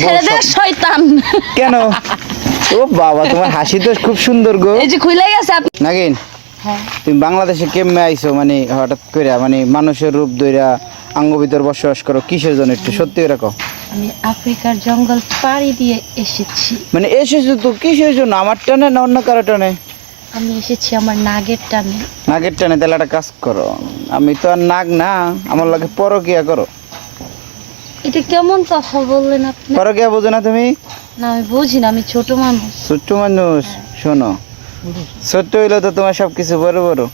ছেড়ে দে শয়তান। কেন? ও বাবা, তোমার হাসি তো খুব সুন্দর গো। এই যে খুইলা গেছে আপনি। নাগিন, হ্যাঁ, তুমি বাংলাদেশে কেমনে আইছো? মানে হঠাৎ করে মানে মানুষের রূপ ধইরা আঙ্গ ভিতর বসবাস করো কিসের জন্য? একটু সত্যি করে কও। আমি আফ্রিকার জঙ্গল পাড়ি দিয়ে এসেছি। মানে এসেছো তো কিসের জন্য? আমার টানে না অন্য কারো টানে? আমি এসেছি আমার নাগের টানে। নাগের টানে? তাহলে একটা কাজ করো, আমি তো আর নাগ না, আমার লাগে পরকিয়া করো। এটা কেমন কথা বললেন আপনি? পরকিয়া বোঝো না তুমি? না, আমি বুঝি না, আমি ছোট মানুষ। ছোট্ট মানুষ, শোনো, ছোট্ট হইলে তো তোমার সবকিছু বড় বড়।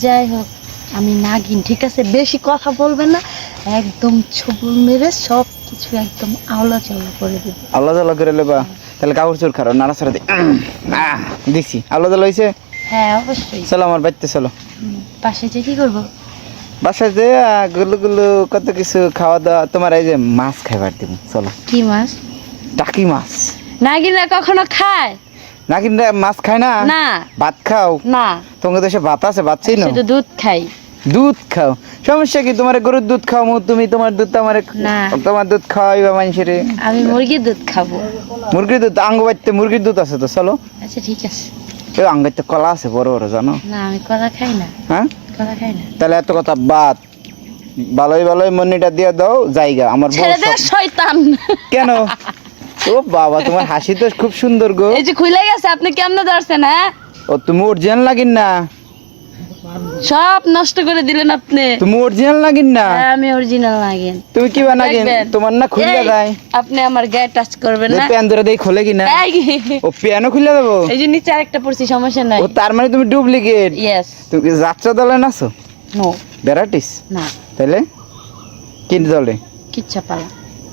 যাই হোক, আমি নাগিন, ঠিক আছে? বেশি কথা বলবেন না, একদম ছবল মেরে সব কিছু একদম আওলা চাওলা করে দেবে। আল্লাহ তাল্লাহ করে লেবা। তাহলে কাপড় চোর খারো, নাড়াচাড়া দি। দিছি, আল্লাহ তাল্লাহ হয়েছে। হ্যাঁ, অবশ্যই। চলো আমার বাড়িতে চলো। পাশে যে কি করবো? বাসায় যে গুলু গুলু কত কিছু খাওয়া দাওয়া, তোমার এই যে মাছ খাইবার দিব, চলো। কি মাছ? টাকি মাছ। নাগিনরা কখনো খায় নাকি মাছ খায় না? না। ভাত খাও? না, তোমার দেশে ভাত আছে? ভাত চাই না? শুধু দুধ খাই। দুধ খাও? সমস্যা কি? তোমার গরুর দুধ খাও, তুমি তোমার দুধ আমার না। তোমার দুধ খাওয়াইবা মানুষের। আমি মুরগির দুধ খাবো। মুরগির দুধ? আঙ্গ বাড়িতে মুরগির দুধ আছে তো, চলো। আচ্ছা, ঠিক আছে। এই আঙ্গ বাড়িতে কলা আছে বড় বড়, জানো? না, আমি কলা খাই না। হ্যাঁ, কলা খাই না। তাহলে এত কথা বাদ, ভালোই ভালোই মনিটা দিয়ে দাও জায়গা। আমার বউ ছেড়ে দে সব- শয়তান। কেন? ও বাবা, তোমার হাসি তো খুব সুন্দর গো। এই যে খুইলা গেছে, আপনি কেমনে ধরছেন? হ্যাঁ, ও তুমি অরিজিনাল লাগিন না? সব নষ্ট করে দিলেন আপনি। তুমি অরিজিনাল লাগিন না? হ্যাঁ, আমি অরিজিনাল নাগিন। তুমি কি বানাগিন? দেখবেন। তোমার না খুলে এই, যায়। আপনি আমার গায়ে টাচ করবেন না। প্যান ধরে দেই খোলে কিনা? এই, ও প্যানও খুলে দেবো? এই যে নিচে আরেকটা পড়ছি, সমস্যা নাই। ও তার মানে তুমি ডুপ্লিকেট? ইয়েস। তুমি কি যাত্রা দলে নাচো? নো। ভ্যারাইটিস? না, তাহলে কি দলে? কিচ্ছা পালা।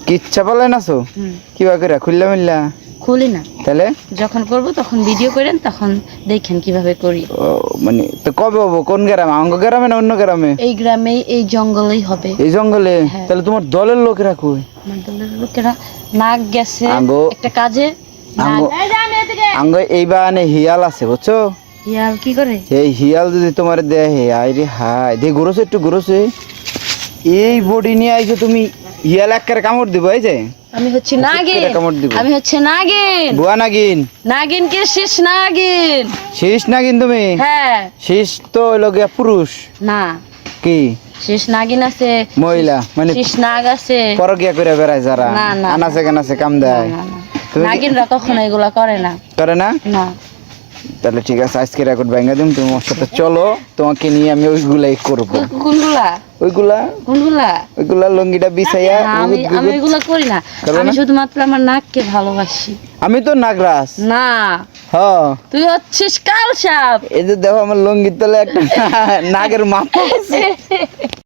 কিচ্ছা পালে নাচো? হুম, কিবা করে খুললা মিল্লা? খুলি না। তাহলে যখন করব তখন ভিডিও করেন, তখন দেখেন কিভাবে করি। ও মানে তো কবে হবো? কোন গ্রামে? অঙ্গ গ্রামে না অন্য গ্রামে? এই গ্রামেই, এই জঙ্গলেই হবে। এই জঙ্গলে? হ্যাঁ। তাহলে তোমার দলের লোকেরা কই? আমার দলের লোকেরা নাক গেছে আঙ্গো- একটা কাজে। আঙ্গো নাক- আঙ্গ এই বাগানে হিয়াল আছে, বুঝছো? ইয়ার কি করে? এই হিয়াল যদি তোমার দেহে, আরে হাই দে, ঘুরোছে একটু ঘুরোছে। এই বডি নিয়ে আইছো তুমি, হিয়াল একেবারে কামড় দিব। এই যে আমি হচ্ছে নাগিন। করে কামড় দিব। আমি হচ্ছে নাগিন। বুয়া নাগিন? নাগিন কে শেষ নাগিন। শেষ নাগিন তুমি? হ্যাঁ। শেষ তো হইলো গিয়া পুরুষ। না, কি শেষ নাগিন আছে, মহিলা? মানে শেষ নাগ আছে। পরকিয়া করে বেড়ায় যারা, না, না, আনাচে কানাচে কাম না, দেয়, না, না। তুমি কি- নাগিনরা কখনো এগুলা করে না। করে না? না। তাহলে ঠিক আছে, আজকে রেকর্ড ভাঙা দিম, তুমি আমার সাথে চলো, তোমাকে নিয়ে আমি ওইগুলাই করবো। কোনগুলা? ওইগুলা কোনগুলা? ওইগুলা লুঙ্গিটা বিছাইয়া না, আমি গুগুত আমি গুগুত। এগুলা করি না। করো আমি না? শুধুমাত্র আমার নাককে ভালোবাসি। আমি তো নাগরাজ। না, হ, তুই হচ্ছিস কাল সাপ। এই যে দেখো আমার লুঙ্গির তলে একটা নাগের মাথা আছে।